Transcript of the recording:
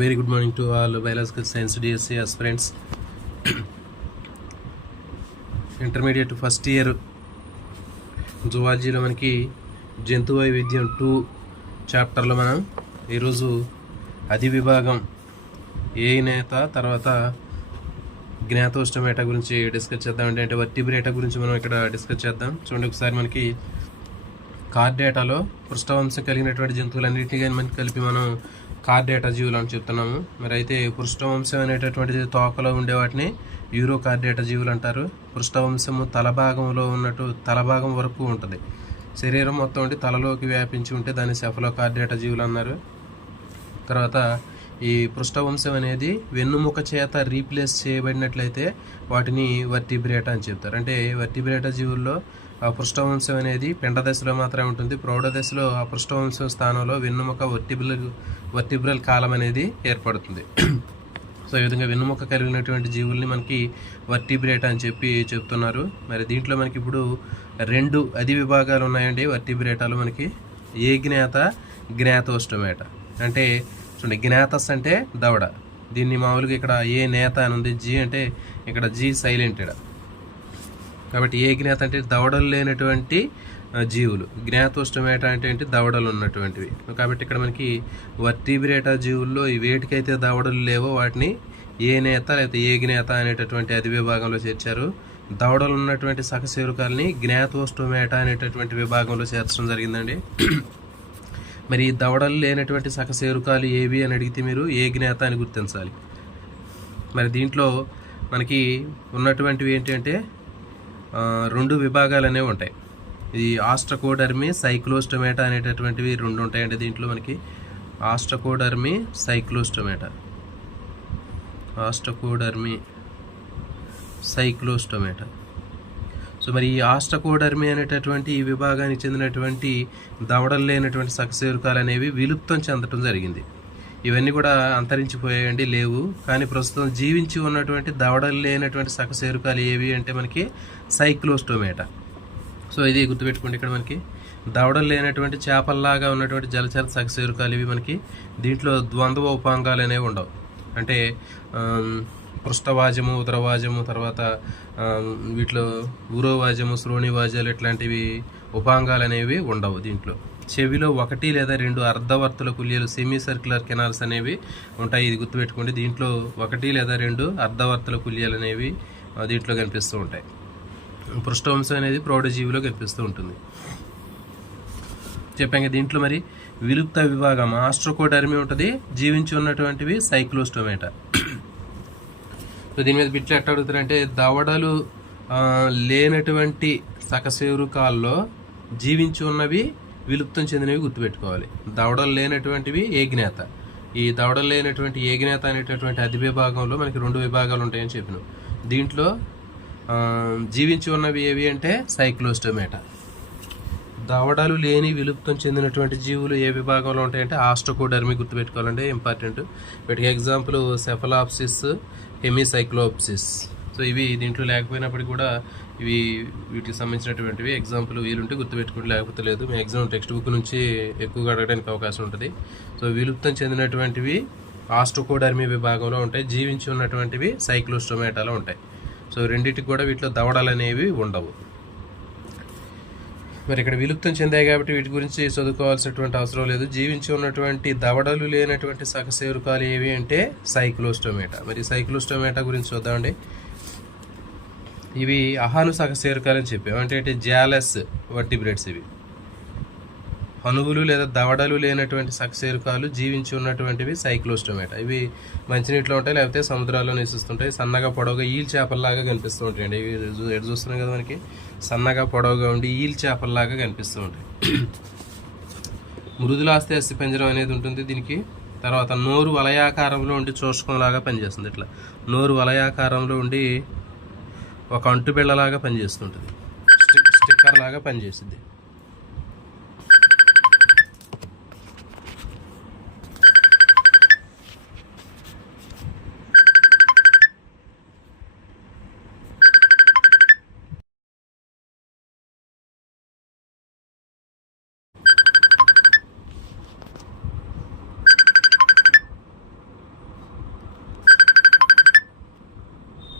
Very good morning to all biological science DSC aspirants. Intermediate first year జువాలజీలో మనకి జంతు వైవిధ్యం 2 చాప్టర్లో మనం ఈరోజు అధి విభాగం ఏ నేత తర్వాత జ్ఞాతోష్టమేటా గురించి డిస్కస్ చేద్దాం. అంటే వర్టిబ్రేటా గురించి మనం ఇక్కడ డిస్కస్ చేద్దాం. చూడండి ఒకసారి మనకి కార్డేటాలో పృష్ఠవంశం కలిగినటువంటి జంతువులన్నింటినీ కానీ మనకి కలిపి మనం కార్డేటా జీవులు అని చెప్తున్నాము. మరి అయితే పృష్ఠవంశం అనేటటువంటిది తోకలో ఉండే వాటిని యూరో కార్డేటా జీవులు అంటారు. పృష్ఠవంశము తలభాగంలో ఉన్నట్టు తలభాగం వరకు ఉంటుంది. శరీరం మొత్తం ఉండి తలలోకి వ్యాపించి ఉంటే దాన్ని సెఫలో కార్డేటా జీవులు అన్నారు. తర్వాత ఈ పృష్ఠవంశం అనేది వెన్నుముక చేత రీప్లేస్ చేయబడినట్లయితే వాటిని వర్టిబ్రేటా అని చెప్తారు. అంటే వర్టిబ్రేటా జీవుల్లో ఆ పృష్ఠవంశం అనేది పిండ దశలో మాత్రమే ఉంటుంది. ప్రౌఢ దశలో ఆ పృష్ఠవంశం స్థానంలో వెన్నుముక వర్టిబ్రల్ కాలం అనేది ఏర్పడుతుంది. సో ఈ విధంగా వెన్నుముక కలిగినటువంటి జీవుల్ని మనకి వర్టిబ్రేటా అని చెప్తున్నారు. మరి దీంట్లో మనకి ఇప్పుడు 2 అధి విభాగాలు ఉన్నాయండి వర్టిబ్రేటాలు మనకి. ఏ జ్ఞాత, జ్ఞాతోష్టమేటా. అంటే చూడండి, జ్ఞాతస్ అంటే దవడ, దీన్ని మామూలుగా ఇక్కడ ఏ నేత అని ఉంది, జీ అంటే ఇక్కడ జీ సైలెంటెడ్. కాబట్టి ఏ జ్ఞాత అంటే దవడలు లేనటువంటి జీవులు, జ్ఞాతోష్టమేటా అంటే ఏంటి, దవడలు ఉన్నటువంటివి. కాబట్టి ఇక్కడ మనకి వర్టిబ్రేటా జీవుల్లో వేటికైతే దవడలు లేవో వాటిని ఏ నేత లేకపోతే ఏ జ్ఞాత అనేటటువంటి అధి విభాగంలో చేర్చారు. దవడలు ఉన్నటువంటి సకశేరుకాలని జ్ఞాతోష్టమేటా అనేటటువంటి విభాగంలో చేర్చడం జరిగిందండి. మరి దవడలు లేనటువంటి సకశేరుకాలు ఏవి అని అడిగితే మీరు ఏ జ్ఞాత అని గుర్తించాలి. మరి దీంట్లో మనకి ఉన్నటువంటివి ఏంటంటే 2 విభాగాలు అనేవి ఉంటాయి. ఈ ఆస్ట్రకోడర్మీ, సైక్లోస్టమేటా అనేటటువంటివి 2 ఉంటాయండి దీంట్లో మనకి. ఆస్ట్రకోడర్మీ, సైక్లోస్టమేటా. ఆస్ట్రకోడర్మీ, సైక్లోస్టమేటా. సో మరి ఈ ఆస్ట్రకోడర్మీ అనేటటువంటి ఈ విభాగానికి చెందినటువంటి దవడలు లేనటువంటి సకశేరుకాలు అనేవి విలుప్తం చెందడం జరిగింది. ఇవన్నీ కూడా అంతరించిపోయాయండి, లేవు. కానీ ప్రస్తుతం జీవించి ఉన్నటువంటి దవడలు లేనటువంటి సకశేరుకాలు ఏవి అంటే మనకి సైక్లోస్టోమేటా. సో ఇది గుర్తుపెట్టుకోండి. ఇక్కడ మనకి దవడలు లేనటువంటి చేపల్లాగా ఉన్నటువంటి జలచర సకశేరుకాలు ఇవి మనకి. దీంట్లో ద్వంద్వ ఉపాంగాలు అనేవి ఉండవు. అంటే పృష్ఠవాజము, ఉదరవాజము, తర్వాత వీటిలో ఉరోవాజము, శ్రోణివాజాలు ఇట్లాంటివి ఉపాంగాలు అనేవి ఉండవు దీంట్లో. చెవిలో 1 లేదా 2 అర్ధవర్తుల కుల్యలు, సెమీ సర్క్యులర్ కెనాల్స్ అనేవి ఉంటాయి. ఇది గుర్తుపెట్టుకోండి. దీంట్లో 1 లేదా 2 అర్ధవర్తుల కుల్యలు అనేవి దీంట్లో కనిపిస్తూ ఉంటాయి. పృష్ఠవంశం అనేది ప్రౌఢజీవిలో కనిపిస్తూ ఉంటుంది. చెప్పాక దీంట్లో మరి విలుప్త విభాగం ఆస్ట్రోకోడర్మీ ఉంటుంది, జీవించి ఉన్నటువంటివి సైక్లోస్టోమేటా. సో దీని మీద బిట్లు ఎట్లా అడుగుతారంటే, దవడలు లేనటువంటి సకశేరుకాల్లో జీవించి ఉన్నవి విలుప్తం చెందినవి గుర్తుపెట్టుకోవాలి. దవడలు లేనటువంటివి ఏ జ్ఞాత. ఈ దవడలు లేనటువంటి ఏ జ్ఞాత అనేటటువంటి అధి విభాగంలో మనకి 2 విభాగాలు ఉంటాయని చెప్పినాం. దీంట్లో జీవించి ఉన్నవి ఏవి అంటే సైక్లోస్టోమేటా. దవడలు లేని విలుప్తం చెందినటువంటి జీవులు ఏ విభాగంలో ఉంటాయంటే ఆస్ట్రోకోడర్మీ గుర్తుపెట్టుకోవాలంటే ఇంపార్టెంట్. వీటికి ఎగ్జాంపుల్ సెఫలాప్సిస్, హెమిసైక్లోప్సిస్. సో ఇవి దీంట్లో లేకపోయినప్పటికీ కూడా ఇవి వీటికి సంబంధించినటువంటివి. ఎగ్జాంపుల్ వీలుంటే గుర్తుపెట్టుకుంటే, లేకపోతే లేదు. మీ ఎగ్జామ్ టెక్స్ట్ బుక్ నుంచి ఎక్కువగా అడగడానికి అవకాశం ఉంటుంది. సో విలుప్తం చెందినటువంటివి ఆస్ట్రోకోడర్మీ విభాగంలో ఉంటాయి, జీవించి ఉన్నటువంటివి సైక్లోస్టోమేటాలో ఉంటాయి. సో రెండింటికి కూడా వీటిలో దవడలు అనేవి ఉండవు. మరి ఇక్కడ విలుప్తం చెందాయి కాబట్టి వీటి గురించి చదువుకోవాల్సినటువంటి అవసరం లేదు. జీవించి ఉన్నటువంటి దవడలు లేనటువంటి సకశేరుకాలు ఏవి అంటే సైక్లోస్టోమేటా. మరి సైక్లోస్టోమేటా గురించి చూద్దామండి. ఇవి అహాను సకశేరుకాలు అని చెప్పాము. అంటే జాలస్ వర్టిబ్రేట్స్. ఇవి హనువులు లేదా దవడలు లేనటువంటి సకశేరుకాలు జీవించి ఉన్నటువంటివి సైక్లోస్టోమేటా. ఇవి మంచినీటిలో ఉంటాయి, లేకపోతే సముద్రాల్లో నివసిస్తుంటాయి. సన్నగా పొడవుగా ఈల్ చేపల్లాగా కనిపిస్తూ ఉంటాయండి. ఇవి ఎటు చూస్తున్నాం కదా మనకి, సన్నగా పొడవుగా ఉండి ఈల్ చేపల్లాగా కనిపిస్తూ ఉంటాయి. మృదులాస్థి అస్థిపంజరం అనేది ఉంటుంది దీనికి. తర్వాత నోరు వలయాకారంలో ఉండి చూషకంలాగా పనిచేస్తుంది. ఇట్లా నోరు వలయాకారంలో ఉండి ఒక అంటుబిళ్ళలాగా పనిచేస్తుంటుంది, స్టిక్కర్ లాగా పనిచేస్తుంది.